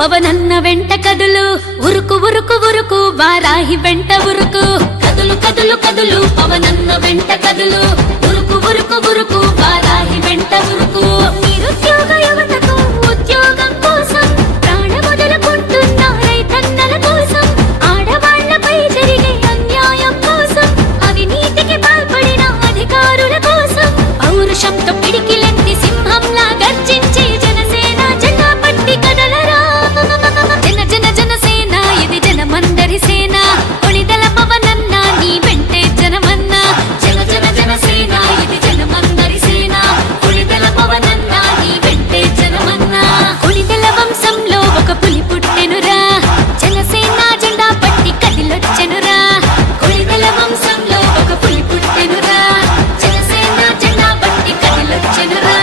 పవనన్న వెంట కదులు ఉరుకు ఉరుకు ఉరుకు వారాహి వెంట ఉరుకు కదులు కదులు కదులు పవనన్న వెంట కదులు ఉరుకు ఉరుకు ఉరుకు వారాహి వెంట ఉరుకు నిరుద్యోగ యువతకు ఉద్యోగం కోసం ప్రాణ మొదలుకుంటున్న రైతన్నల కోసం ఆడవాళ్లపై జరిగే అన్యాయం కోసం అవినీతికి పాల్పడిన అధికారుల కోసం పౌరుషంతో పిడికిలెత్తి సింహంలా గర్జించే జనసేన జెండా పట్టి కదలరా జన జన జనసేన ఇది జనమందరి సేన కొణిదెల పవనన్న నీ వెంటే జనమన్న జన జన జనసేన ఇది జనమందరి సేన కొణిదెల పవనన్న నీ వెంటే జనమన్న కొణిదెల వంశంలో ఒక పులి పుట్టెనురా జనసేన జెండా పట్టి కదిలొచ్చెనురా కొణిదెల వంశంలో ఒక పులి పుట్టెనురా జనసేన జెండా పట్టి కదిలొచ్చెనురా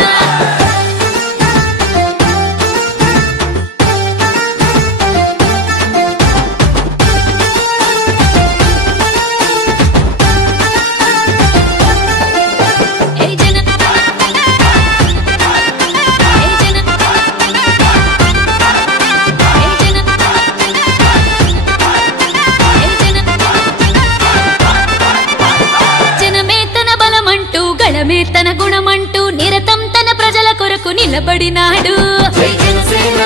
తన గుణమంటూ నిరతం తన ప్రజల కొరకు నిలబడినాడు. జై జనసేన